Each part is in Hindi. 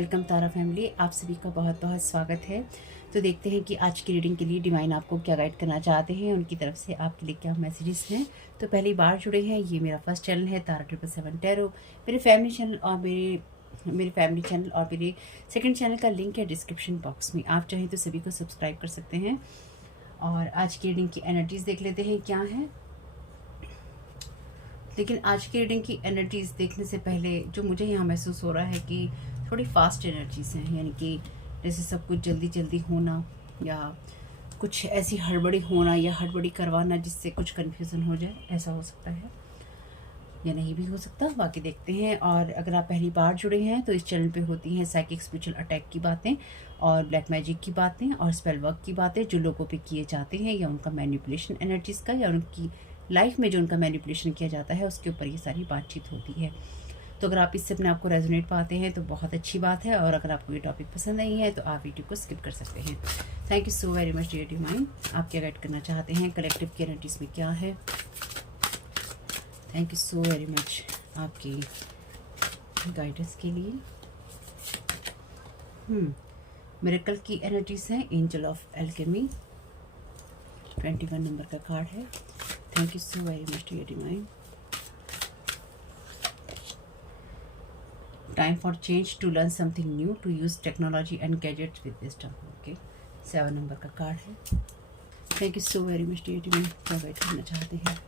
वेलकम तारा फैमिली, आप सभी का बहुत बहुत स्वागत है। तो देखते हैं कि आज की रीडिंग के लिए डिवाइन आपको क्या गाइड करना चाहते हैं, उनकी तरफ से आपके लिए क्या मैसेजेस हैं। तो पहली बार जुड़े हैं, ये मेरा फर्स्ट चैनल है तारा 777 टैरो। मेरे फैमिली चैनल और मेरे फैमिली चैनल और मेरे सेकंड चैनल का लिंक है डिस्क्रिप्शन बॉक्स में, आप चाहें तो सभी को सब्सक्राइब कर सकते हैं। और आज की रीडिंग की एनर्जीज देख लेते हैं क्या है। लेकिन आज की रीडिंग की एनर्जीज देखने से पहले जो मुझे यहाँ महसूस हो रहा है कि थोड़ी फास्ट एनर्जीज हैं, यानी कि जैसे सब कुछ जल्दी जल्दी होना या कुछ ऐसी हड़बड़ी होना या हड़बड़ी करवाना जिससे कुछ कन्फ्यूज़न हो जाए, ऐसा हो सकता है या नहीं भी हो सकता, बाकी देखते हैं। और अगर आप पहली बार जुड़े हैं तो इस चैनल पे होती हैं साइकिक स्पिरिचुअल अटैक की बातें और ब्लैक मैजिक की बातें और स्पेल वर्क की बातें जो लोगों पे किए जाते हैं, या उनका मैनिपुलेशन एनर्जीज़ का, या उनकी लाइफ में जो उनका मैनिपुलेशन किया जाता है उसके ऊपर ये सारी बातचीत होती है। तो अगर आप इससे अपने आप को रेजोनेट पाते हैं तो बहुत अच्छी बात है, और अगर आपको ये टॉपिक पसंद नहीं है तो आप वीडियो को स्किप कर सकते हैं। Thank you so very much dear divine, आप क्या गाइड करना चाहते हैं, कलेक्टिव की एनर्जीज में क्या है। Thank you so very much आपकी गाइडेंस के लिए। मिरेकल की एनर्जीज हैं, एंजल ऑफ एल्केमी, 21 नंबर का कार्ड है। Thank you so very much dear divine. Time for change, to learn something new, to use technology and gadgets with wisdom. Okay, 7 number का कार्ड है। Thank you so very much dear divine, क्या गाइड करना चाहते हैं।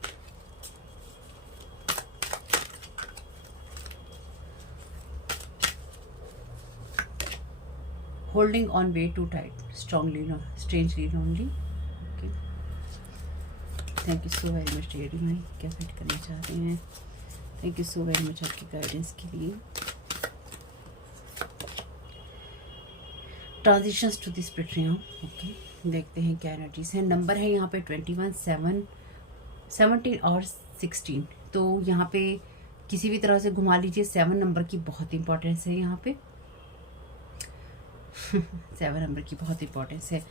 Holding on way too tight, strangely lonely. Okay, thank you so very much dear divine, क्या गाइड करना चाहते हैं। Thank you so very much आपकी गाइडेंस के लिए। ट्रांजिशंस टू दिस प्रिट्रियम। ओके, देखते हैं क्या एनर्जीज है। नंबर है यहाँ पे 21, 7, 17 और 16। तो यहाँ पे किसी भी तरह से घुमा लीजिए, 7 नंबर की बहुत इंपॉर्टेंस है यहाँ पे। 7 नंबर की बहुत इंपॉर्टेंस है।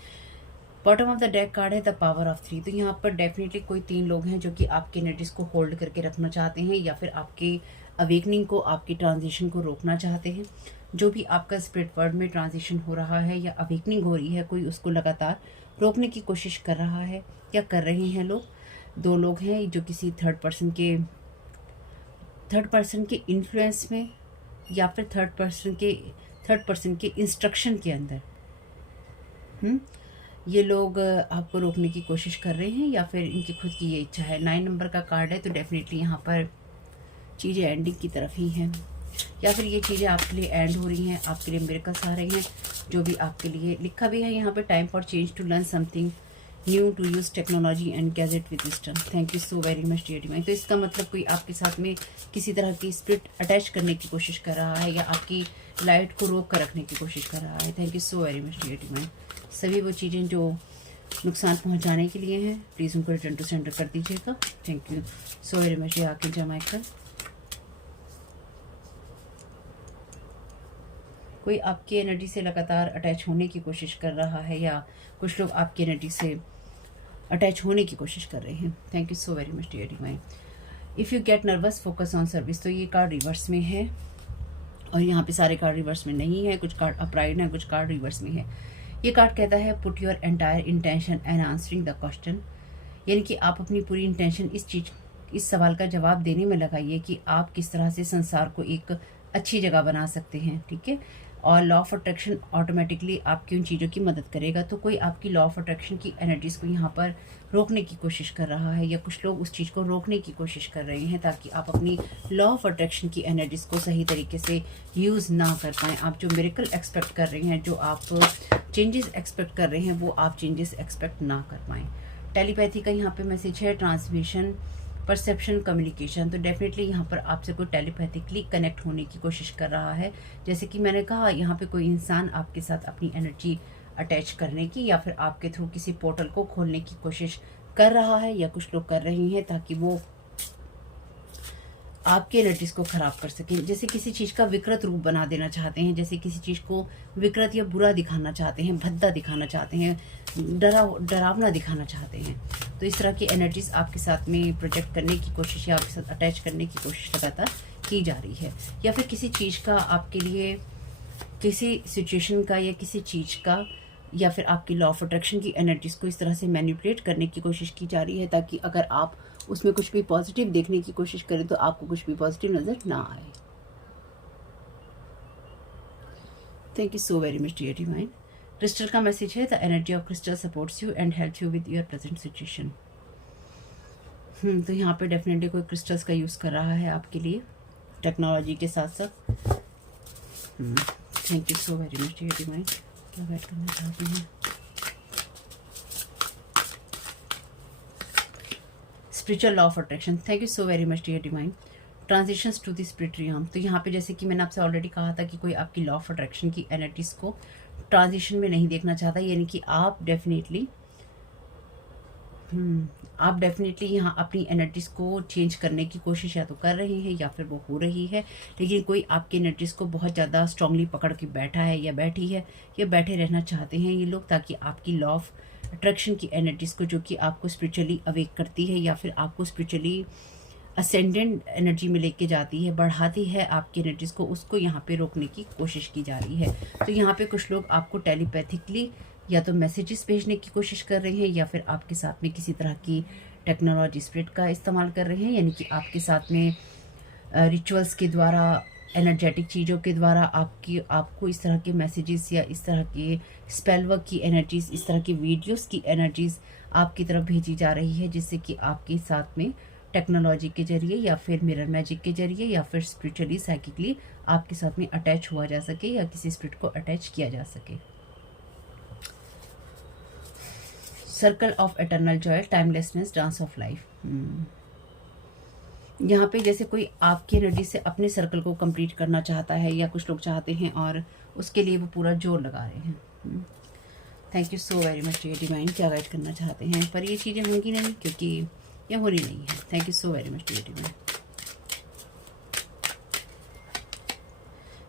Bottom of the deck card है द पावर ऑफ 3। तो यहाँ पर डेफिनेटली कोई 3 लोग हैं जो कि आपकी एनर्जीज को होल्ड करके रखना चाहते हैं, या फिर आपके अवेकनिंग को, आपकी ट्रांजिशन को रोकना चाहते हैं। जो भी आपका स्पिरिट वर्ल्ड में ट्रांजिशन हो रहा है या अवेकनिंग हो रही है, कोई उसको लगातार रोकने की कोशिश कर रहा है या कर रहे हैं लोग। 2 लोग हैं जो किसी थर्ड पर्सन के इन्फ्लुएंस में, या फिर थर्ड पर्सन के इंस्ट्रक्शन के अंदर ये लोग आपको रोकने की कोशिश कर रहे हैं, या फिर इनकी खुद की ये इच्छा है। 9 नंबर का कार्ड है, तो डेफिनेटली यहाँ पर चीज़ें एंडिंग की तरफ ही हैं, या फिर ये चीज़ें आपके लिए एंड हो रही हैं, आपके लिए मिरेकल्स आ रहे हैं। जो भी आपके लिए लिखा भी है यहाँ पे, time for change, to learn something new, to use technology and gadget with wisdom. Thank you so very much dear divine. तो इसका मतलब कोई आपके साथ में किसी तरह की स्पिरिट अटैच करने की कोशिश कर रहा है, या आपकी लाइट को रोक कर रखने की कोशिश कर रहा है। Thank you so very much dear divine. सभी वो चीज़ें जो नुकसान पहुंचाने के लिए हैं, प्लीज़ उनको रिटर्न टू सेंटर कर दीजिएगा। Thank you so very much. ये आके जमाइकर कोई आपकी एनर्जी से लगातार अटैच होने की कोशिश कर रहा है, या कुछ लोग आपकी एनर्जी से अटैच होने की कोशिश कर रहे हैं। Thank you so very much dear divine. If you get nervous, focus on service. तो ये कार्ड रिवर्स में है, और यहाँ पे सारे कार्ड रिवर्स में नहीं है, कुछ कार्ड अपराइट है, कुछ कार्ड रिवर्स में है। ये कार्ड कहता है put your entire intention and answering the question, यानी कि आप अपनी पूरी इंटेंशन इस सवाल का जवाब देने में लगाइए कि आप किस तरह से संसार को एक अच्छी जगह बना सकते हैं। ठीक है, और लॉ ऑफ अट्रैक्शन ऑटोमेटिकली आपकी उन चीज़ों की मदद करेगा। तो कोई आपकी लॉ ऑफ अट्रैक्शन की एनर्जीज़ को यहाँ पर रोकने की कोशिश कर रहा है, या कुछ लोग उस चीज़ को रोकने की कोशिश कर रहे हैं, ताकि आप अपनी लॉ ऑफ अट्रैक्शन की एनर्जीज़ को सही तरीके से यूज़ ना कर पाएँ। आप जो मिरेकल एक्सपेक्ट कर रहे हैं, जो आप चेंजेस एक्सपेक्ट कर रहे हैं, वो आप चेंजेस एक्सपेक्ट ना कर पाएँ। टेलीपैथी का यहाँ पे मैसेज है, ट्रांसमिशन, परसेप्शन, कम्युनिकेशन। तो डेफिनेटली यहाँ पर आपसे कोई टेलीपैथिकली कनेक्ट होने की कोशिश कर रहा है। जैसे कि मैंने कहा, यहाँ पे कोई इंसान आपके साथ अपनी एनर्जी अटैच करने की, या फिर आपके थ्रू किसी पोर्टल को खोलने की कोशिश कर रहा है, या कुछ लोग कर रही हैं, ताकि वो आपकी एनर्जीज को खराब कर सकें। जैसे किसी चीज़ का विकृत रूप बना देना चाहते हैं, जैसे किसी चीज़ को विकृत या बुरा दिखाना चाहते हैं, भद्दा दिखाना चाहते हैं, डरावना दिखाना चाहते हैं। तो इस तरह की एनर्जीज आपके साथ में प्रोजेक्ट करने की कोशिश, या आपके साथ अटैच करने की कोशिश लगातार की जा रही है, या फिर किसी चीज़ का आपके लिए किसी सिचुएशन का या किसी चीज़ का या फिर आपकी लॉ ऑफ अट्रैक्शन की एनर्जीज को इस तरह से मैनिपुलेट करने की कोशिश की जा रही है ताकि अगर आप उसमें कुछ भी पॉजिटिव देखने की कोशिश करें तो आपको कुछ भी पॉजिटिव नज़र ना आए। Thank you so very much dear divine. Crystal का मैसेज है, the energy of crystal supports you and helps you with your present situation. तो यहाँ पे डेफिनेटली कोई क्रिस्टल्स का यूज़ कर रहा है आपके लिए टेक्नोलॉजी के साथ साथ। Thank you so very much dear divine. क्या गाइड करना चाहती हैं? Spiritual law of attraction. Thank you so very much dear divine. Transitions to the spirit रियम। तो यहाँ पे जैसे कि मैंने आपसे ऑलरेडी कहा था कि कोई आपकी लॉ ऑफ अट्रैक्शन की एनर्जीज को ट्रांजिशन में नहीं देखना चाहता, यानी कि आप डेफिनेटली यहाँ अपनी एनर्जीज को चेंज करने की कोशिश या तो कर रहे हैं या फिर वो हो रही है, लेकिन कोई आपकी एनर्जीज को बहुत ज़्यादा स्ट्रांगली पकड़ के बैठा है या बैठी है या बैठे रहना चाहते हैं ये लोग, ताकि आपकी लॉ ऑफ अट्रैक्शन की एनर्जीज को, जो कि आपको स्पिरिचुअली अवेक करती है या फिर आपको स्पिरिचुअली असेंडेंट एनर्जी में लेके जाती है, बढ़ाती है आपकी एनर्जीज को, उसको यहाँ पे रोकने की कोशिश की जा रही है। तो यहाँ पे कुछ लोग आपको टेलीपैथिकली या तो मैसेजेस भेजने की कोशिश कर रहे हैं या फिर आपके साथ में किसी तरह की टेक्नोलॉजी स्पिरिट का इस्तेमाल कर रहे हैं, यानी कि आपके साथ में रिचुअल्स के द्वारा, एनर्जेटिक चीज़ों के द्वारा आपको इस तरह के मैसेजेस या इस तरह के स्पेल वर्क की एनर्जीज, इस तरह की वीडियोस की एनर्जीज आपकी तरफ भेजी जा रही है, जिससे कि आपके साथ में टेक्नोलॉजी के जरिए या फिर मिरर मैजिक के जरिए या फिर स्पिरिचुअली साइकिकली आपके साथ में अटैच हुआ जा सके या किसी स्पिरिट को अटैच किया जा सके। Circle of eternal Joy, timelessness, dance of life. यहाँ पे जैसे कोई आपकी एनर्जी से अपने सर्कल को कंप्लीट करना चाहता है या कुछ लोग चाहते हैं और उसके लिए वो पूरा जोर लगा रहे हैं। Thank you so very much dear divine. क्या गाइड करना चाहते हैं? पर ये चीज़ें होंगी नहीं क्योंकि ये हो रही नहीं है। Thank you so very much dear divine.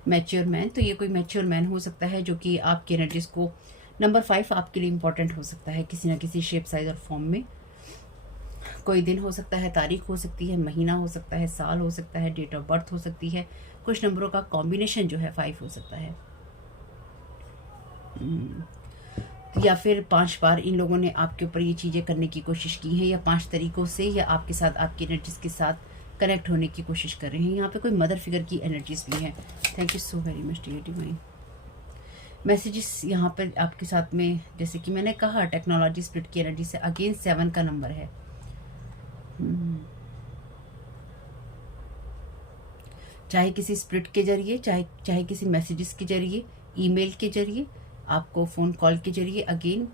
Mature man. तो ये कोई मैच्योर मैन हो सकता है जो कि आपकी एनर्जीज को, नंबर 5 आपके लिए इंपॉर्टेंट हो सकता है किसी ना किसी शेप, साइज और फॉर्म में। कोई दिन हो सकता है, तारीख हो सकती है, महीना हो सकता है, साल हो सकता है, डेट ऑफ बर्थ हो सकती है, कुछ नंबरों का कॉम्बिनेशन जो है 5 हो सकता है, या फिर 5 बार इन लोगों ने आपके ऊपर ये चीज़ें करने की कोशिश की है या 5 तरीकों से या आपके साथ, आपकी एनर्जीज के साथ कनेक्ट होने की कोशिश कर रहे हैं। यहाँ पे कोई मदर फिगर की एनर्जीज भी हैं। Thank you so very much dear divine. Messages यहाँ पर आपके साथ में, जैसे कि मैंने कहा, टेक्नोलॉजी स्पिरिट की एनर्जी से अगेन 7 का नंबर है। चाहे किसी स्पिरिट के जरिए, चाहे किसी मैसेजेस के जरिए, ईमेल के जरिए, आपको फ़ोन कॉल के जरिए, अगेन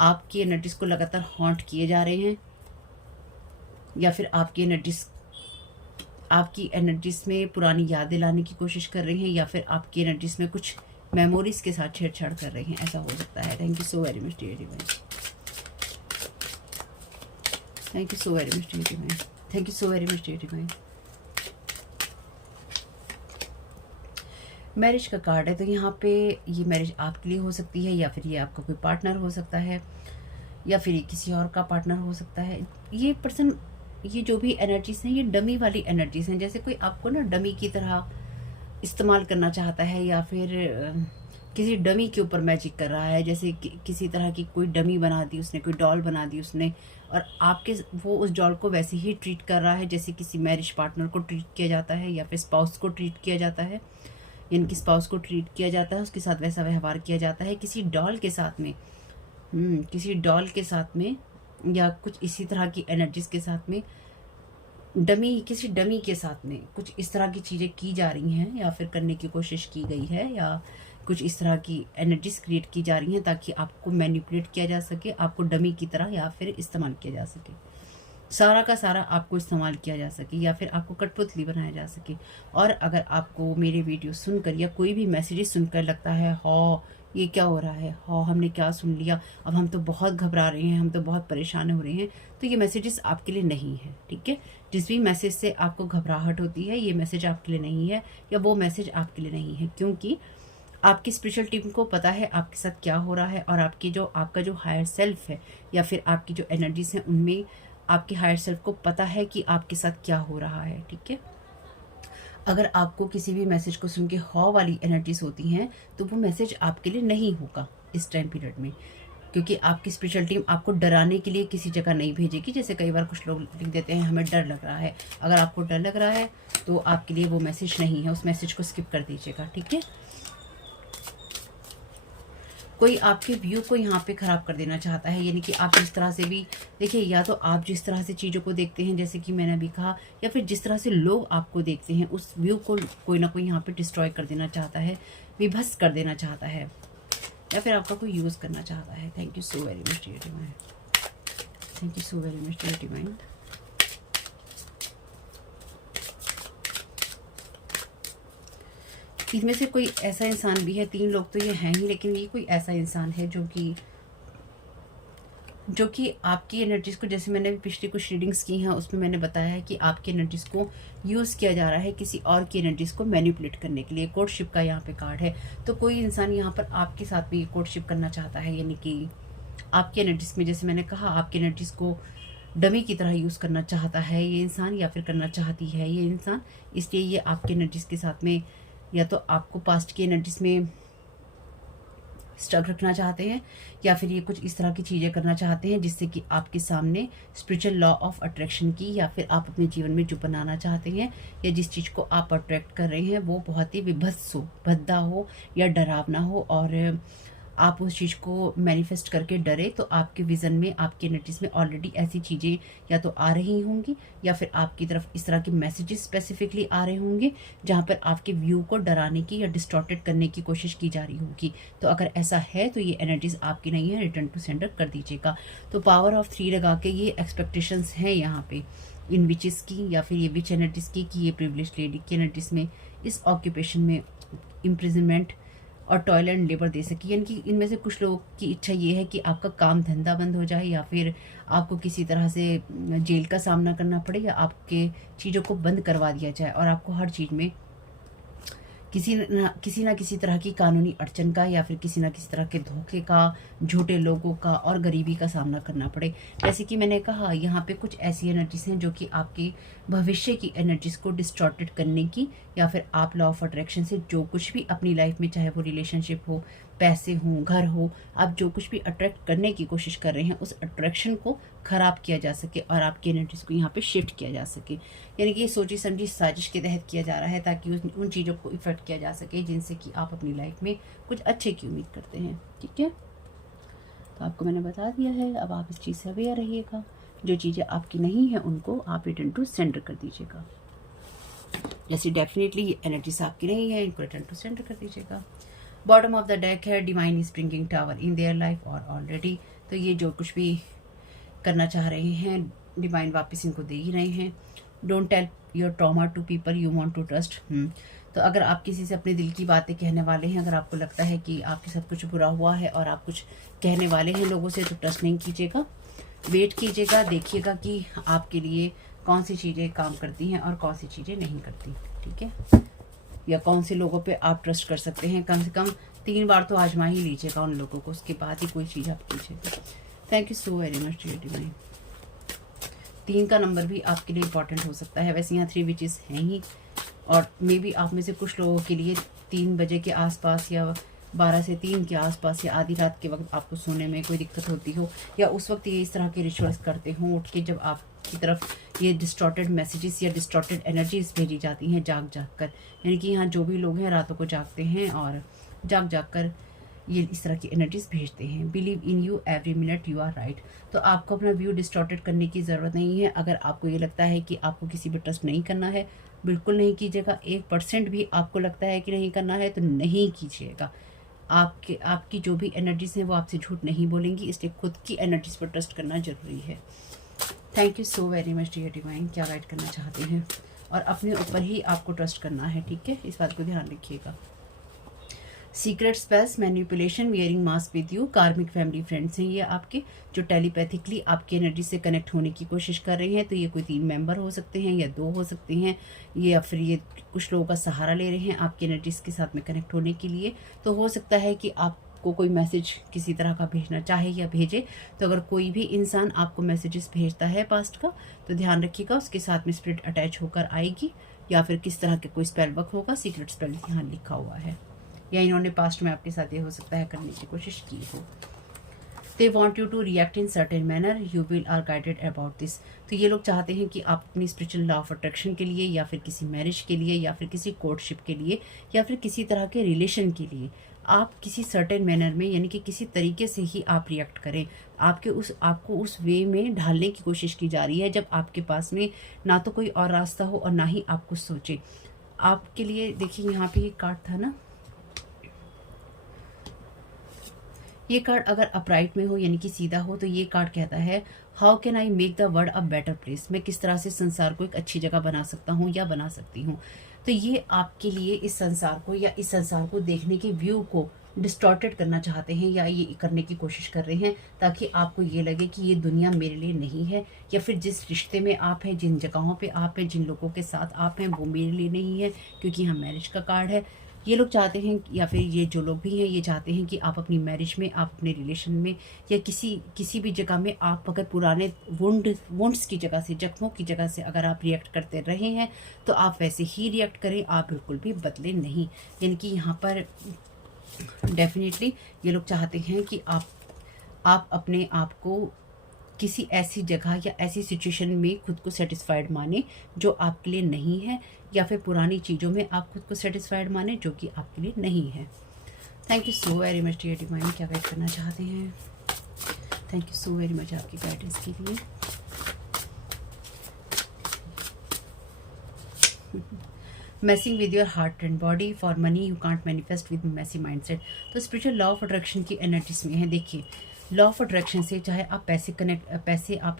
आपकी एनर्जीज को लगातार हॉन्ट किए जा रहे हैं, या फिर आपकी एनर्जीज में पुरानी यादें लाने की कोशिश कर रहे हैं, या फिर आपकी एनर्जीज में कुछ मेमोरीज के साथ छेड़छाड़ कर रहे हैं। ऐसा हो सकता है। Thank you so very much dear divine. Thank you so very much dear divine. Thank you so very much dear divine. Marriage का कार्ड है, तो यहाँ पे ये मैरिज आपके लिए हो सकती है या फिर ये आपका कोई पार्टनर हो सकता है या फिर ये किसी और का पार्टनर हो सकता है। ये पर्सन, ये जो भी एनर्जीज हैं, ये डमी वाली एनर्जीज हैं। जैसे कोई आपको ना डमी की तरह इस्तेमाल करना चाहता है या फिर किसी डमी के ऊपर मैजिक कर रहा है, जैसे किसी तरह की कोई डमी बना दी उसने, कोई डॉल बना दी उसने, और वो उस डॉल को वैसे ही ट्रीट कर रहा है जैसे किसी मैरिज पार्टनर को ट्रीट किया जाता है या फिर स्पाउस को ट्रीट किया जाता है, यानी कि स्पाउस को ट्रीट किया जाता है, उसके साथ वैसा व्यवहार किया जाता है किसी डॉल के साथ में, या कुछ इसी तरह की एनर्जीज के साथ में, किसी डमी के साथ में कुछ इस तरह की चीज़ें की जा रही हैं या फिर करने की कोशिश की गई है, या कुछ इस तरह की एनर्जीज क्रिएट की जा रही हैं ताकि आपको मैनिपुलेट किया जा सके, आपको डमी की तरह या फिर इस्तेमाल किया जा सके, सारा का सारा आपको इस्तेमाल किया जा सके या फिर आपको कठपुतली बनाया जा सके। और अगर आपको मेरे वीडियो सुनकर या कोई भी मैसेजेस सुनकर लगता है हाँ ये क्या हो रहा है, हाँ हमने क्या सुन लिया, अब हम तो बहुत घबरा रहे हैं, हम तो बहुत परेशान हो रहे हैं, तो ये मैसेजेस आपके लिए नहीं है। ठीक है, जिस भी मैसेज से आपको घबराहट होती है ये मैसेज आपके लिए नहीं है, या वो मैसेज आपके लिए नहीं है, क्योंकि आपकी स्पिरिचुअल टीम को पता है आपके साथ क्या हो रहा है, और आपका जो हायर सेल्फ है या फिर आपकी जो एनर्जीज हैं उनमें आपके हायर सेल्फ को पता है कि आपके साथ क्या हो रहा है। ठीक है, अगर आपको किसी भी मैसेज को सुन के हॉ वाली एनर्जीज होती हैं तो वो मैसेज आपके लिए नहीं होगा इस टाइम पीरियड में, क्योंकि आपकी स्पिरिचुअल टीम आपको डराने के लिए किसी जगह नहीं भेजेगी। जैसे कई बार कुछ लोग लिख देते हैं हमें डर लग रहा है, अगर आपको डर लग रहा है तो आपके लिए वो मैसेज नहीं है, उस मैसेज को स्किप कर दीजिएगा, ठीक है। कोई आपके व्यू को यहाँ पे ख़राब कर देना चाहता है, यानी कि आप जिस तरह से भी देखिए, या तो आप जिस तरह से चीज़ों को देखते हैं जैसे कि मैंने अभी कहा, या फिर जिस तरह से लोग आपको देखते हैं उस व्यू को कोई ना कोई यहाँ पे डिस्ट्रॉय कर देना चाहता है, विभत्स कर देना चाहता है, या फिर आपका कोई यूज़ करना चाहता है। Thank you so very much dear divine, thank you so very much dear divine. इनमें से कोई ऐसा इंसान भी है, 3 लोग तो ये हैं ही, लेकिन ये कोई ऐसा इंसान है जो कि आपकी एनर्जीज को, जैसे मैंने पिछली कुछ रीडिंग्स की हैं उसमें मैंने बताया है कि आपकी एनर्जीज को यूज़ किया जा रहा है किसी और की एनर्जीज को मैनिपुलेट करने के लिए। कोर्टशिप का यहाँ पे कार्ड है, तो कोई इंसान यहाँ पर आपके साथ भी कोर्टशिप करना चाहता है, यानी कि आपकी एनर्जीज में, जैसे मैंने कहा, आपकी एनर्जीज को डमी की तरह यूज़ करना चाहता है ये इंसान, या फिर करना चाहती है ये इंसान। इसलिए ये आपकी एनर्जीज के साथ में या तो आपको पास्ट की एनर्जीज में स्टक रखना चाहते हैं, या फिर ये कुछ इस तरह की चीज़ें करना चाहते हैं जिससे कि आपके सामने स्पिरिचुअल लॉ ऑफ अट्रैक्शन की, या फिर आप अपने जीवन में जो बनाना चाहते हैं या जिस चीज़ को आप अट्रैक्ट कर रहे हैं वो बहुत ही विभत्स हो, भद्दा हो या डरावना हो, और आप उस चीज़ को मैनिफेस्ट करके डरे, तो आपके विज़न में, आपकी एनर्जीज में ऑलरेडी ऐसी चीज़ें या तो आ रही होंगी, या फिर आपकी तरफ इस तरह के मैसेजेस स्पेसिफिकली आ रहे होंगे जहाँ पर आपके व्यू को डराने की या डिस्टॉर्टेड करने की कोशिश की जा रही होगी। तो अगर ऐसा है तो ये एनर्जीज आपकी नहीं है, रिटर्न टू सेंडर कर दीजिएगा। तो पावर ऑफ 3 लगा के ये एक्सपेक्टेशंस हैं यहाँ पे इन विचेस की, या फिर ये विच एनर्जीज की, कि ये प्रिविलेज लेडी की एनर्जीज में इस ऑक्यूपेशन में इम्प्रिजनमेंट और टॉयलेट एंड लेबर दे सकी। यानी कि इनमें से कुछ लोगों की इच्छा ये है कि आपका काम धंधा बंद हो जाए, या फिर आपको किसी तरह से जेल का सामना करना पड़े, या आपके चीज़ों को बंद करवा दिया जाए और आपको हर चीज़ में किसी ना किसी तरह की कानूनी अड़चन का, या फिर किसी ना किसी तरह के धोखे का, झूठे लोगों का और गरीबी का सामना करना पड़े। जैसे कि मैंने कहा, यहाँ पे कुछ ऐसी एनर्जीज हैं जो कि आपकी भविष्य की एनर्जीज को डिस्टॉर्टेड करने की, या फिर आप लॉ ऑफ अट्रैक्शन से जो कुछ भी अपनी लाइफ में, चाहे वो रिलेशनशिप हो, पैसे हों, घर हो, आप जो कुछ भी अट्रैक्ट करने की कोशिश कर रहे हैं उस अट्रैक्शन को ख़राब किया जा सके और आपकी एनर्जीज को यहाँ पे शिफ्ट किया जा सके। यानी कि ये सोची समझी साजिश के तहत किया जा रहा है, ताकि उन चीज़ों को इफेक्ट किया जा सके जिनसे कि आप अपनी लाइफ में कुछ अच्छे की उम्मीद करते हैं, ठीक है। तो आपको मैंने बता दिया है, अब आप इस चीज़ से अवेयर रहिएगा। जो चीज़ें आपकी नहीं है उनको आप रिटर्न टू सेंडर कर दीजिएगा। जैसे डेफिनेटली ये एनर्जीज आपकी नहीं है, इनको रिटर्न टू सेंडर कर दीजिएगा। बॉटम ऑफ द डेक है divine is bringing tower in their life और ऑलरेडी। तो ये जो कुछ भी करना चाह रहे हैं डिवाइन वापस इनको दे ही रहे हैं। Don't tell your trauma to people you want to trust. तो अगर आप किसी से अपने दिल की बातें कहने वाले हैं, अगर आपको लगता है कि आपके साथ कुछ बुरा हुआ है और आप कुछ कहने वाले हैं लोगों से, तो ट्रस्ट नहीं कीजिएगा, वेट कीजिएगा, देखिएगा कि आपके लिए कौन सी चीज़ें काम करती हैं और कौन सी चीज़ें नहीं करती, ठीक है। या कौन से लोगों पे आप ट्रस्ट कर सकते हैं, कम से कम 3 बार तो आजमा ही लीजिएगा उन लोगों को, उसके बाद ही कोई चीज़ आप कीजिएगा। Thank you so very much dear divine. 3 का नंबर भी आपके लिए इंपॉर्टेंट हो सकता है। वैसे यहाँ 3 विचेस हैं ही, और मे बी आप में से कुछ लोगों के लिए 3 बजे के आसपास या 12 से 3 के आसपास या आधी रात के वक्त आपको सोने में कोई दिक्कत होती हो, या उस वक्त ये इस तरह के रिचुअल्स करते हो उठ के, जब आपकी तरफ ये डिस्टॉर्टेड मैसेजेस या डिस्टॉर्टेड एनर्जीज भेजी जाती हैं जाग जाग कर। यानी कि यहाँ जो भी लोग हैं रातों को जागते हैं और जाग जाग कर ये इस तरह की एनर्जीज भेजते हैं। Believe in you every minute you are right. तो आपको अपना व्यू डिस्टॉर्टेड करने की ज़रूरत नहीं है। अगर आपको ये लगता है कि आपको किसी पर ट्रस्ट नहीं करना है, बिल्कुल नहीं कीजिएगा। 1% भी आपको लगता है कि नहीं करना है तो नहीं कीजिएगा। आपकी जो भी एनर्जीज हैं वो आपसे झूठ नहीं बोलेंगी, इसलिए खुद की एनर्जीज पर ट्रस्ट करना जरूरी है। Thank you so very much dear divine. क्या गाइड करना चाहते हैं, और अपने ऊपर ही आपको ट्रस्ट करना है, ठीक है, इस बात को ध्यान रखिएगा। Secret spells, manipulation, wearing mask with you, कार्मिक फैमिली फ्रेंड्स हैं ये आपके, जो टेलीपैथिकली आपकी एनर्जी से कनेक्ट होने की कोशिश कर रहे हैं। तो ये कोई 3 मेंबर हो सकते हैं या 2 हो सकते हैं, या फिर ये कुछ लोगों का सहारा ले रहे हैं आपकी एनर्जीज के साथ में कनेक्ट होने के लिए। तो हो सकता है कि आपको कोई मैसेज किसी तरह का भेजना चाहे या भेजे। तो अगर कोई भी इंसान आपको मैसेजेस भेजता है पास्ट का, तो ध्यान रखिएगा उसके साथ में स्पिरिट अटैच होकर आएगी, या फिर किस तरह के कोई स्पेल वर्क होगा, सीक्रेट स्पेल यहाँ लिखा हुआ है, या इन्होंने पास्ट में आपके साथ ये हो सकता है करने की कोशिश की हो। They want you to react in certain manner. You will are guided about this. तो ये लोग चाहते हैं कि आप अपनी स्पिरिचुअल लॉ ऑफ अट्रैक्शन के लिए, या फिर किसी मैरिज के लिए, या फिर किसी कोर्टशिप के लिए, या फिर किसी तरह के रिलेशन के लिए आप किसी सर्टेन मैनर में, यानी कि किसी तरीके से ही आप रिएक्ट करें। आपको उस वे में ढालने की कोशिश की जा रही है जब आपके पास में ना तो कोई और रास्ता हो और ना ही आप कुछ सोचें। आपके लिए देखिए यहाँ पे एक कार्ड था ना, ये कार्ड अगर अपराइट में हो यानी कि सीधा हो, तो ये कार्ड कहता है how can I make the world a better place. मैं किस तरह से संसार को एक अच्छी जगह बना सकता हूँ या बना सकती हूँ। तो ये आपके लिए इस संसार को या इस संसार को देखने के व्यू को डिस्टॉर्टेड करना चाहते हैं, या ये करने की कोशिश कर रहे हैं ताकि आपको ये लगे कि ये दुनिया मेरे लिए नहीं है, या फिर जिस रिश्ते में आप हैं, जिन जगहों पे आप हैं, जिन लोगों के साथ आप हैं, वो मेरे लिए नहीं है, क्योंकि यहाँ मैरिज का कार्ड है। ये लोग चाहते हैं, या फिर ये जो लोग भी हैं ये चाहते हैं कि आप अपनी मैरिज में, आप अपने रिलेशन में, या किसी भी जगह में आप अगर पुराने वुंड्स की जगह से, जख्मों की जगह से अगर आप रिएक्ट करते रहे हैं तो आप वैसे ही रिएक्ट करें, आप बिल्कुल भी बदले नहीं। यानी कि यहाँ पर डेफिनेटली ये लोग चाहते हैं कि आप अपने आप को किसी ऐसी जगह या ऐसी सिचुएशन में खुद को सेटिस्फाइड माने जो आपके लिए नहीं है, या फिर पुरानी चीज़ों में आप खुद को सेटिस्फाइड माने जो कि आपके लिए नहीं है। Thank you so very much dear divine, क्या गाइड करना चाहते हैं। Thank you so very much आपकी गाइडेंस के लिए। Messing with your heart and body for money you can't manifest with messy mindset. तो स्पिरिचुअल लॉ ऑफ अट्रैक्शन की एनर्जीज में है। देखिए लॉ ऑफ अट्रैक्शन से चाहे आप पैसे आप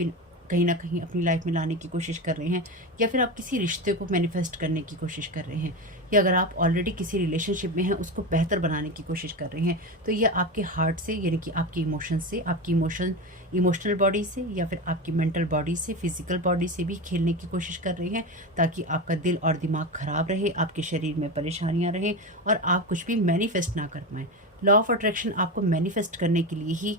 कहीं ना कहीं अपनी लाइफ में लाने की कोशिश कर रहे हैं, या फिर आप किसी रिश्ते को मैनिफेस्ट करने की कोशिश कर रहे हैं, या अगर आप ऑलरेडी किसी रिलेशनशिप में हैं उसको बेहतर बनाने की कोशिश कर रहे हैं, तो ये आपके हार्ट से, यानी कि आपके इमोशन से, आपकी इमोशनल बॉडी से, या फिर आपकी मेंटल बॉडी से, फिजिकल बॉडी से भी खेलने की कोशिश कर रहे हैं, ताकि आपका दिल और दिमाग खराब रहे, आपके शरीर में परेशानियां रहें और आप कुछ भी मैनिफेस्ट ना कर पाएँ। लॉ ऑफ अट्रैक्शन आपको मैनिफेस्ट करने के लिए ही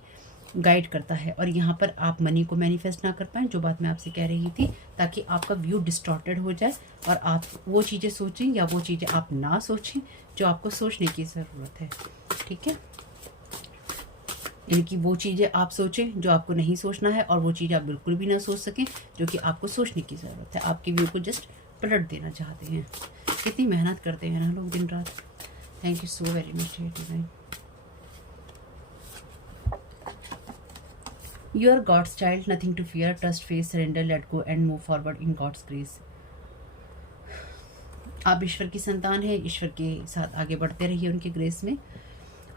गाइड करता है, और यहाँ पर आप मनी को मैनिफेस्ट ना कर पाएँ, जो बात मैं आपसे कह रही थी, ताकि आपका व्यू डिस्टॉर्टेड हो जाए और आप वो चीज़ें सोचें या वो चीज़ें आप ना सोचें जो आपको सोचने की ज़रूरत है। ठीक है, यानी कि वो चीज़ें आप सोचें जो आपको नहीं सोचना है, और वो चीज़ आप बिल्कुल भी ना सोच सकें जो कि आपको सोचने की ज़रूरत है। आपके व्यू को जस्ट पलट देना चाहते हैं। कितनी मेहनत करते हैं ना लोग दिन रात। Thank you so very much divine. You are God's child, nothing to fear, trust, faith, surrender, let go and move forward in God's grace. आप ईश्वर की संतान है, ईश्वर के साथ आगे बढ़ते रहिए उनके ग्रेस में।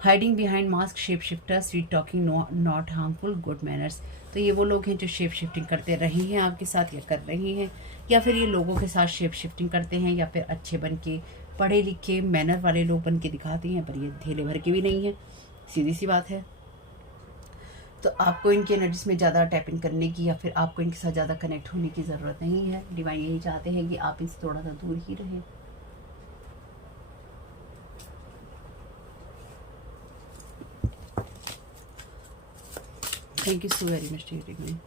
Hiding behind mask, shape shifter, sweet talking, not harmful, good manners. तो ये वो लोग हैं जो शेप शिफ्टिंग करते रहे हैं आपके साथ, या कर रही हैं, या फिर ये लोगों के साथ शेप शिफ्टिंग करते हैं, या फिर अच्छे बन के, पढ़े लिखे, मैनर वाले लोग बन के दिखाते हैं, पर ये धेले भर के भी नहीं है, सीधी सी बात है। तो आपको इनकी एनर्जीज में ज़्यादा टैपिंग करने की, या फिर आपको इनके साथ ज़्यादा कनेक्ट होने की ज़रूरत नहीं है। डिवाइन यही चाहते हैं कि आप इनसे थोड़ा सा दूर ही रहें। Thank you so very much divine.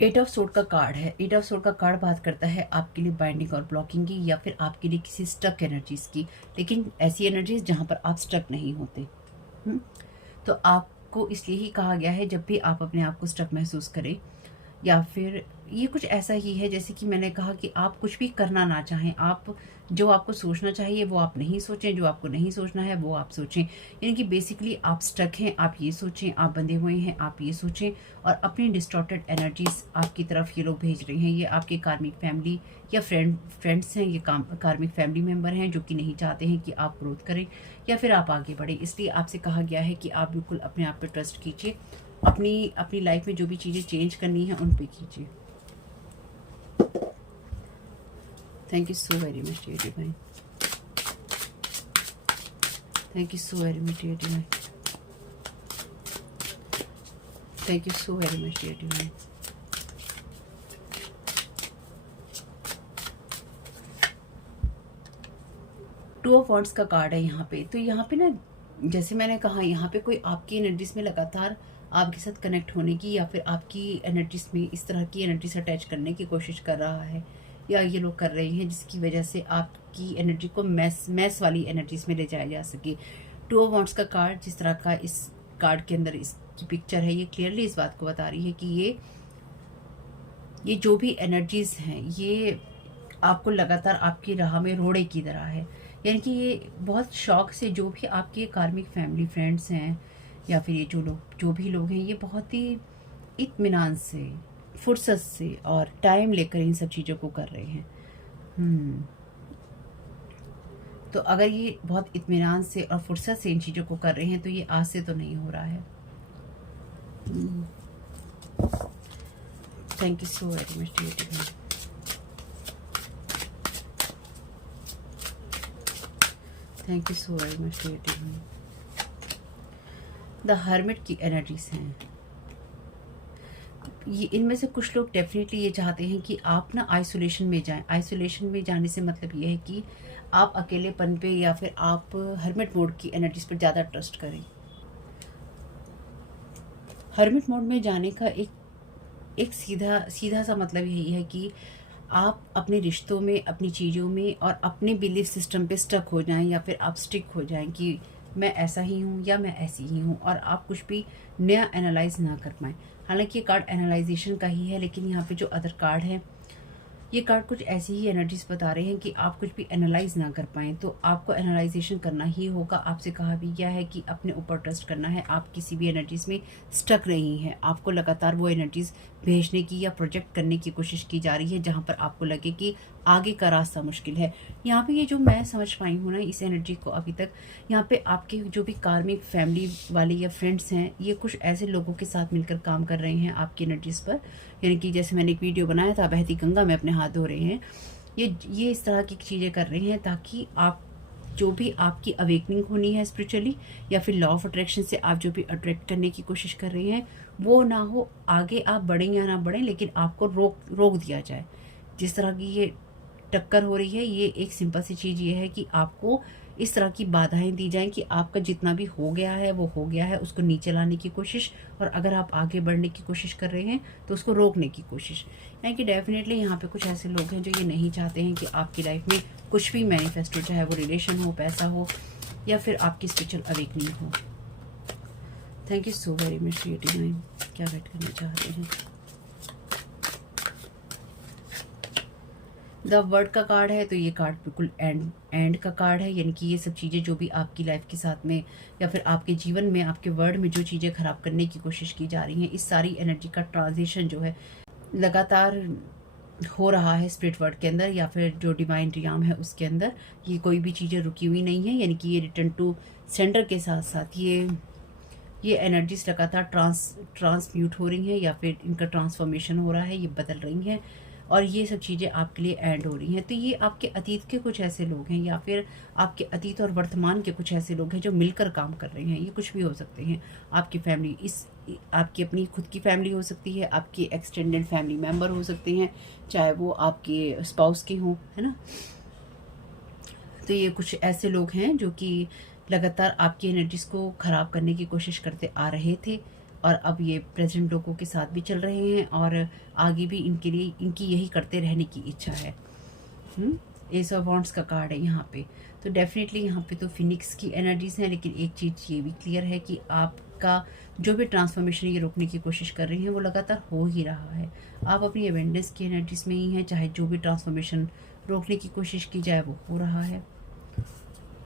Eight of sword का कार्ड है। एट ऑफ सोर्ड का कार्ड बात करता है आपके लिए बाइंडिंग और ब्लॉकिंग की, या फिर आपके लिए किसी स्टक एनर्जीज की, लेकिन ऐसी एनर्जीज जहाँ पर आप स्टक नहीं होते। तो आपको इसलिए ही कहा गया है जब भी आप अपने आप को स्टक महसूस करें, या फिर ये कुछ ऐसा ही है जैसे कि मैंने कहा कि आप कुछ भी करना ना चाहें, आप जो आपको सोचना चाहिए वो आप नहीं सोचें, जो आपको नहीं सोचना है वो आप सोचें। यानी कि बेसिकली आप स्टक हैं, आप ये सोचें, आप बंधे हुए हैं, आप ये सोचें, और अपनी डिस्टॉर्टेड एनर्जीज आपकी तरफ ये लोग भेज रहे हैं। ये आपके कार्मिक फैमिली या फ्रेंड्स हैं, ये कार्मिक फैमिली मेम्बर हैं जो कि नहीं चाहते हैं कि आप ग्रोथ करें या फिर आप आगे बढ़ें। इसलिए आपसे कहा गया है कि आप बिल्कुल अपने आप पे ट्रस्ट कीजिए, अपनी लाइफ में जो भी चीज़ें चेंज करनी है उन पे कीजिए। Thank you so very much dear divine. Thank you so very much dear divine. Thank you so very much dear divine. Two of wands का कार्ड है यहाँ पे। तो यहाँ पे ना, जैसे मैंने कहा, यहाँ पे कोई आपकी एनर्जीज में लगातार आपके साथ कनेक्ट होने की या फिर आपकी एनर्जीज में इस तरह की एनर्जी से अटैच करने की कोशिश कर रहा है, या ये लोग कर रहे हैं, जिसकी वजह से आपकी एनर्जी को मैस वाली एनर्जीज में ले जाया जा सके। टू ऑफ वॉन्ड्स का कार्ड जिस तरह का इस कार्ड के अंदर इसकी पिक्चर है, ये क्लियरली इस बात को बता रही है कि ये जो भी एनर्जीज हैं ये आपको लगातार आपकी राह में रोड़े की तरह है। यानी कि ये बहुत शौक से जो भी आपके कार्मिक फैमिली फ्रेंड्स हैं या फिर ये जो भी लोग हैं, ये बहुत ही इत्मीनान से, फुर्सत से और टाइम लेकर इन सब चीज़ों को कर रहे हैं। तो अगर ये बहुत इत्मीनान से और फुर्सत से इन चीज़ों को कर रहे हैं तो ये आज से तो नहीं हो रहा है। Thank you so very much dear. Thank you so very much dear. The hermit की एनर्जीज हैं ये। इनमें से कुछ लोग डेफिनेटली ये चाहते हैं कि आप ना आइसोलेशन में जाएं। आइसोलेशन में जाने से मतलब ये है कि आप अकेलेपन पे या फिर आप हर्मिट मोड की एनर्जीज पर ज़्यादा ट्रस्ट करें। हर्मिट मोड में जाने का एक सीधा सा मतलब यही है कि आप अपने रिश्तों में, अपनी चीज़ों में और अपने बिलीफ सिस्टम पे स्टक हो जाएं, या फिर आप स्टिक हो जाएं कि मैं ऐसा ही हूँ या मैं ऐसी ही हूँ, और आप कुछ भी नया एनालाइज ना कर पाएँ। हालांकि ये कार्ड एनालाइजेशन का ही है, लेकिन यहाँ पे जो अदर कार्ड है, ये कार्ड कुछ ऐसी ही एनर्जीज बता रहे हैं कि आप कुछ भी एनालाइज ना कर पाएँ। तो आपको एनालाइजेशन करना ही होगा। आपसे कहा भी गया है कि अपने ऊपर ट्रस्ट करना है। आप किसी भी एनर्जीज में स्टक नहीं है। आपको लगातार वो एनर्जीज भेजने की या प्रोजेक्ट करने की कोशिश की जा रही है जहाँ पर आपको लगे कि आगे का रास्ता मुश्किल है। यहाँ पे ये जो मैं समझ पाई हूँ ना इस एनर्जी को अभी तक, यहाँ पे आपके जो भी कार्मिक फैमिली वाले या फ्रेंड्स हैं, ये कुछ ऐसे लोगों के साथ मिलकर काम कर रहे हैं आपकी एनर्जीज पर। यानी कि जैसे मैंने एक वीडियो बनाया था, बहती गंगा में अपने हाथ धो रहे हैं, ये इस तरह की चीज़ें कर रहे हैं ताकि आप जो भी आपकी अवेकनिंग होनी है स्पिरिचुअली, या फिर लॉ ऑफ अट्रैक्शन से आप जो भी अट्रैक्ट करने की कोशिश कर रहे हैं वो ना हो। आगे आप बढ़ें या ना बढ़ें, लेकिन आपको रोक दिया जाए। जिस तरह की ये टक्कर हो रही है, ये एक सिंपल सी चीज़ ये है कि आपको इस तरह की बाधाएं दी जाएं कि आपका जितना भी हो गया है वो हो गया है, उसको नीचे लाने की कोशिश, और अगर आप आगे बढ़ने की कोशिश कर रहे हैं तो उसको रोकने की कोशिश। यानी कि डेफिनेटली यहाँ पे कुछ ऐसे लोग हैं जो ये नहीं चाहते हैं कि आपकी लाइफ में कुछ भी मैनिफेस्ट हो, चाहे वो रिलेशन हो, पैसा हो, या फिर आपकी स्पिरिचुअल अवेकनिंग हो। Thank you so very much divine. क्या गाइड करना चाहते हैं? द वर्ड का कार्ड है, तो ये कार्ड बिल्कुल एंड का कार्ड है। यानी कि ये सब चीज़ें जो भी आपकी लाइफ के साथ में या फिर आपके जीवन में, आपके वर्ड में जो चीज़ें खराब करने की कोशिश की जा रही हैं, इस सारी एनर्जी का ट्रांजिशन जो है लगातार हो रहा है स्पिरिट वर्ल्ड के अंदर या फिर जो डिवाइन रियाम है उसके अंदर। ये कोई भी चीज़ें रुकी हुई नहीं है। यानी कि ये रिटर्न टू सेंटर के साथ साथ ये एनर्जीज लगातार ट्रांसम्यूट हो रही हैं, या फिर इनका ट्रांसफॉर्मेशन हो रहा है, ये बदल रही हैं, और ये सब चीज़ें आपके लिए एंड हो रही हैं। तो ये आपके अतीत के कुछ ऐसे लोग हैं, या फिर आपके अतीत और वर्तमान के कुछ ऐसे लोग हैं जो मिलकर काम कर रहे हैं। ये कुछ भी हो सकते हैं। आपकी फैमिली, आपकी अपनी खुद की फैमिली हो सकती है, आपके एक्सटेंडेड फैमिली मेम्बर हो सकते हैं, चाहे वो आपके स्पाउस के हों, है ना। तो ये कुछ ऐसे लोग हैं जो कि लगातार आपकी एनर्जीज को ख़राब करने की कोशिश करते आ रहे थे, और अब ये प्रेजेंट लोगों के साथ भी चल रहे हैं, और आगे भी इनकी यही करते रहने की इच्छा है। एस ऑफ वॉन्ड्स का कार्ड है यहाँ पे। तो डेफिनेटली यहाँ पे तो फिनिक्स की एनर्जीज हैं, लेकिन एक चीज़ ये भी क्लियर है कि आपका जो भी ट्रांसफॉर्मेशन ये रोकने की कोशिश कर रही हैं वो लगातार हो ही रहा है। आप अपनी एवेंडेंस की एनर्जीज में ही हैं, चाहे जो भी ट्रांसफॉर्मेशन रोकने की कोशिश की जाए वो हो रहा है,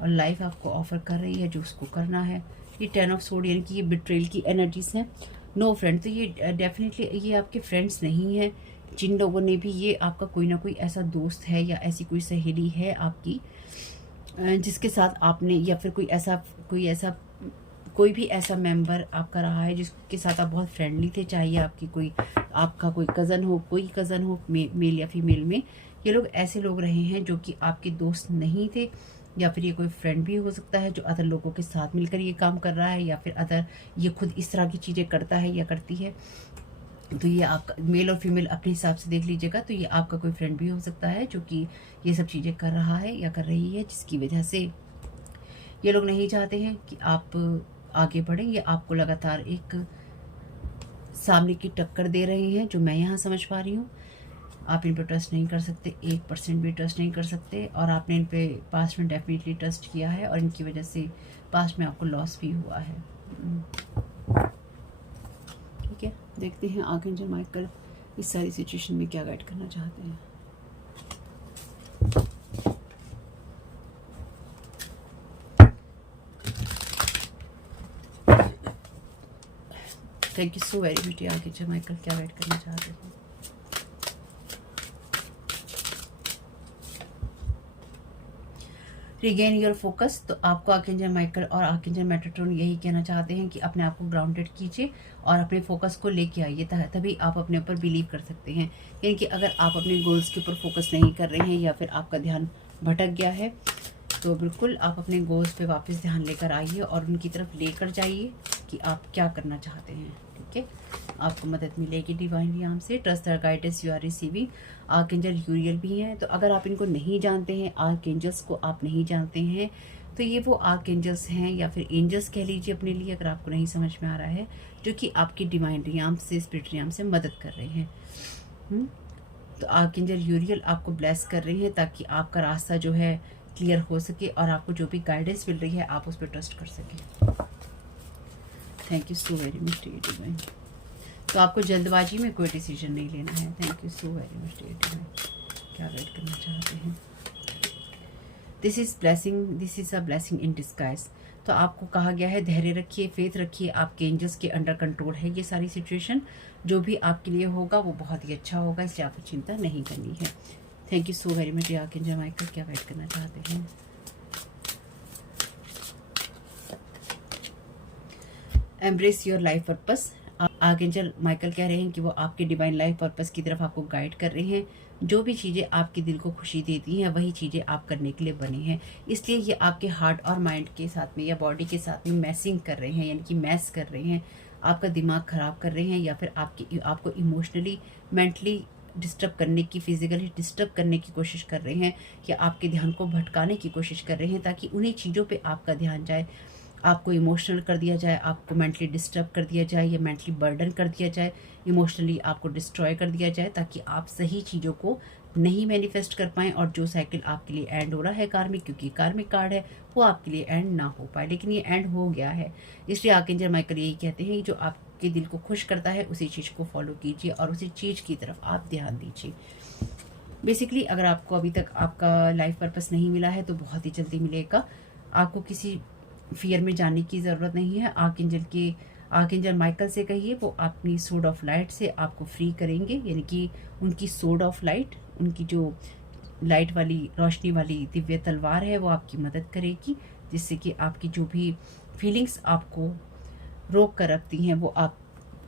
और लाइफ आपको ऑफर कर रही है जो उसको करना है। ये 10 ऑफ सोर्ड यानी कि ये बिट्रेल की एनर्जीज हैं। नो फ्रेंड, तो ये डेफिनेटली ये आपके फ्रेंड्स नहीं हैं। जिन लोगों ने भी, ये आपका कोई ना कोई ऐसा दोस्त है या ऐसी कोई सहेली है आपकी जिसके साथ आपने, या फिर कोई भी ऐसा मेंबर आपका रहा है जिसके साथ आप बहुत फ्रेंडली थे, चाहे आपका कोई कज़न हो, मेल या फीमेल में। ये लोग ऐसे लोग रहे हैं जो कि आपके दोस्त नहीं थे, या फिर ये कोई फ्रेंड भी हो सकता है जो अदर लोगों के साथ मिलकर ये काम कर रहा है, या फिर ये खुद इस तरह की चीज़ें करता है या करती है। तो ये आपका मेल और फीमेल अपने हिसाब से देख लीजिएगा। तो ये आपका कोई फ्रेंड भी हो सकता है जो कि ये सब चीज़ें कर रहा है या कर रही है, जिसकी वजह से ये लोग नहीं चाहते हैं कि आप आगे बढ़ें। ये आपको लगातार एक सामने की टक्कर दे रहे हैं, जो मैं यहाँ समझ पा रही हूँ। आप इन पर ट्रस्ट नहीं कर सकते, 1% भी ट्रस्ट नहीं कर सकते, और आपने इन पे पास्ट में डेफिनेटली ट्रस्ट किया है, और इनकी वजह से पास्ट में आपको लॉस भी हुआ है। ठीक है, देखते हैं आर्कएंजल माइकल इस सारी सिचुएशन में क्या गाइड करना चाहते हैं। Thank you so very much archangel Michael, क्या गाइड करना चाहते हैं। Regain your focus. तो आपको आर्कएंजल माइकल और आर्कएंजल मेटाट्रॉन यही कहना चाहते हैं कि अपने आप को ग्राउंडेड कीजिए और अपने फोकस को लेके आइए, तभी आप अपने ऊपर बिलीव कर सकते हैं। यानी कि अगर आप अपने गोल्स के ऊपर फोकस नहीं कर रहे हैं या फिर आपका ध्यान भटक गया है, तो बिल्कुल आप अपने गोल्स पे वापस ध्यान लेकर आइए और उनकी तरफ लेकर जाइए कि आप क्या करना चाहते हैं। ठीक है, आपको मदद मिलेगी डिवाइन यहाँ से। Trust the guidance you are receiving. Archangel Uriel भी हैं, तो अगर आप इनको नहीं जानते हैं, आर्कएंजल्स को आप नहीं जानते हैं, तो ये वो आर्कएंजल्स हैं या फिर एंजल्स कह लीजिए अपने लिए, अगर आपको नहीं समझ में आ रहा है, जो कि आपकी डिवाइन रियाम से, स्पिरिट रियाम से मदद कर रहे हैं। तो आर्कएंजल यूरियल आपको ब्लेस कर रहे हैं ताकि आपका रास्ता जो है क्लियर हो सके और आपको जो भी गाइडेंस मिल रही है आप उस पर ट्रस्ट कर सकें। Thank you so very much dear divine. तो आपको जल्दबाजी में कोई डिसीजन नहीं लेना है। Thank you so very much dear divine, क्या गाइड करना चाहते हैं। This is blessing, this is a blessing in disguise. तो आपको कहा गया है धैर्य रखिए, फेथ रखिए, आपके एंजल्स के अंडर कंट्रोल है ये सारी सिचुएशन। जो भी आपके लिए होगा वो बहुत ही अच्छा होगा, इसलिए आपको चिंता नहीं करनी है। Thank you so very much archangel Michael, क्या गाइड करना चाहते हैं। Embrace your life purpose. Archangel Michael कह रहे हैं कि वो आपके डिवाइन लाइफ पर्पस की तरफ आपको गाइड कर रहे हैं। जो भी चीज़ें आपके दिल को खुशी देती हैं वही चीज़ें आप करने के लिए बने हैं, इसलिए ये आपके हार्ट और माइंड के साथ में या बॉडी के साथ में मैसिंग कर रहे हैं, यानी कि मैस कर रहे हैं, आपका दिमाग ख़राब कर रहे हैं, या फिर आपको इमोशनली, मेंटली डिस्टर्ब करने की, फिजिकली डिस्टर्ब करने की कोशिश कर रहे हैं, या आपके ध्यान को भटकाने की कोशिश कर रहे हैं ताकि उन्हीं चीज़ों पे आपका ध्यान जाए, आपको इमोशनल कर दिया जाए, आपको मेंटली डिस्टर्ब कर दिया जाए या मेंटली बर्डन कर दिया जाए, इमोशनली आपको डिस्ट्रॉय कर दिया जाए, ताकि आप सही चीज़ों को नहीं मैनिफेस्ट कर पाएँ और जो साइकिल आपके लिए एंड हो रहा है कार्मिक, क्योंकि कार्मिक कार्ड है, वो आपके लिए एंड ना हो पाए। लेकिन ये एंड हो गया है, इसलिए आर्कएंजल माइकल यही कहते हैं कि जो आपके दिल को खुश करता है उसी चीज़ को फॉलो कीजिए और उसी चीज़ की तरफ आप ध्यान दीजिए। बेसिकली अगर आपको अभी तक आपका लाइफ पर्पस नहीं मिला है तो बहुत ही जल्दी मिलेगा। आपको किसी फियर में जाने की ज़रूरत नहीं है। आर्कएंजल माइकल से कहिए, वो अपनी सोर्ड ऑफ लाइट से आपको फ्री करेंगे, यानी कि उनकी सोर्ड ऑफ लाइट, उनकी जो लाइट वाली, रोशनी वाली दिव्य तलवार है, वो आपकी मदद करेगी, जिससे कि आपकी जो भी फीलिंग्स आपको रोक कर रखती हैं वो आप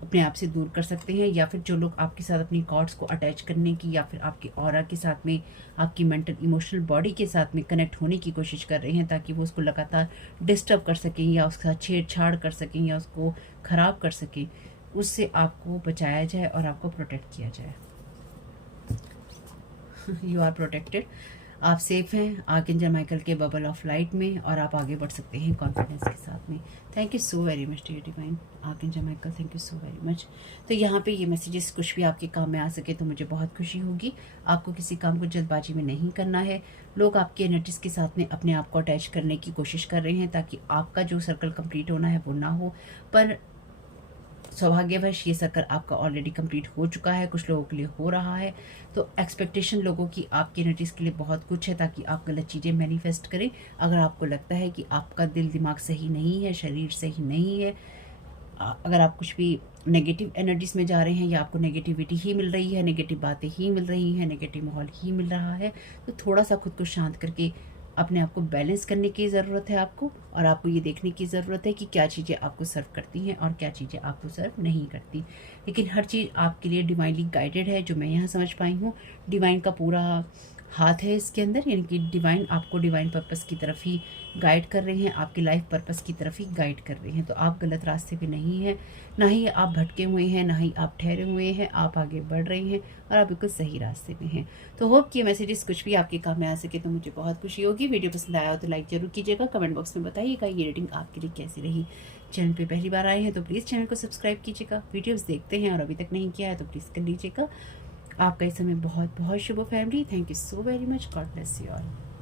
अपने आप से दूर कर सकते हैं। या फिर जो लोग आपके साथ अपनी कॉर्ड्स को अटैच करने की या फिर आपके ऑरा के साथ में, आपकी मेंटल इमोशनल बॉडी के साथ में कनेक्ट होने की कोशिश कर रहे हैं ताकि वो उसको लगातार डिस्टर्ब कर सकें या उसके साथ छेड़छाड़ कर सकें या उसको ख़राब कर सकें, उससे आपको बचाया जाए और आपको प्रोटेक्ट किया जाए। यू आर प्रोटेक्टेड, आप सेफ हैं आर्कएंजल माइकल के बबल ऑफ लाइट में, और आप आगे बढ़ सकते हैं कॉन्फिडेंस के साथ में। Thank you so very much dear divine archangel Michael, thank you so very much. तो यहाँ पे ये मैसेजेस कुछ भी आपके काम में आ सके तो मुझे बहुत खुशी होगी। आपको किसी काम को जल्दबाजी में नहीं करना है। लोग आपकी एनर्जीज के साथ में अपने आप को अटैच करने की कोशिश कर रहे हैं ताकि आपका जो सर्कल कंप्लीट होना है वो ना हो, पर सौभाग्यवश ये सर्कल आपका ऑलरेडी कंप्लीट हो चुका है, कुछ लोगों के लिए हो रहा है। तो एक्सपेक्टेशन लोगों की आपकी एनर्जीज के लिए बहुत कुछ है ताकि आप गलत चीज़ें मैनिफेस्ट करें। अगर आपको लगता है कि आपका दिल दिमाग सही नहीं है, शरीर सही नहीं है, अगर आप कुछ भी नेगेटिव एनर्जीज में जा रहे हैं या आपको नेगेटिविटी ही मिल रही है, नेगेटिव बातें ही मिल रही हैं, नेगेटिव माहौल ही मिल रहा है, तो थोड़ा सा खुद को शांत करके अपने आप को बैलेंस करने की ज़रूरत है आपको। और आपको ये देखने की ज़रूरत है कि क्या चीज़ें आपको सर्व करती हैं और क्या चीज़ें आपको सर्व नहीं करती। लेकिन हर चीज़ आपके लिए डिवाइनली गाइडेड है, जो मैं यहाँ समझ पाई हूँ। डिवाइन का पूरा हाथ है इसके अंदर, यानी कि डिवाइन आपको डिवाइन पर्पस की तरफ ही गाइड कर रहे हैं, आपकी लाइफ पर्पस की तरफ ही गाइड कर रहे हैं। तो आप गलत रास्ते पे नहीं हैं, ना ही आप भटके हुए हैं, ना ही आप ठहरे हुए हैं, आप आगे बढ़ रहे हैं और आप बिल्कुल सही रास्ते पे हैं। तो होप कि मैसेजेस कुछ भी आपके काम में आ सके तो मुझे बहुत खुशी होगी। वीडियो पसंद आया हो तो लाइक जरूर कीजिएगा, कमेंट बॉक्स में बताइएगा ये रीडिंग आपके लिए कैसी रही। चैनल पे पहली बार आए हैं तो प्लीज़ चैनल को सब्सक्राइब कीजिएगा, वीडियोस देखते हैं और अभी तक नहीं किया है तो प्लीज़ कर लीजिएगा। आपका इस समय बहुत बहुत शुभ हो family. Thank you so very much. God bless you all.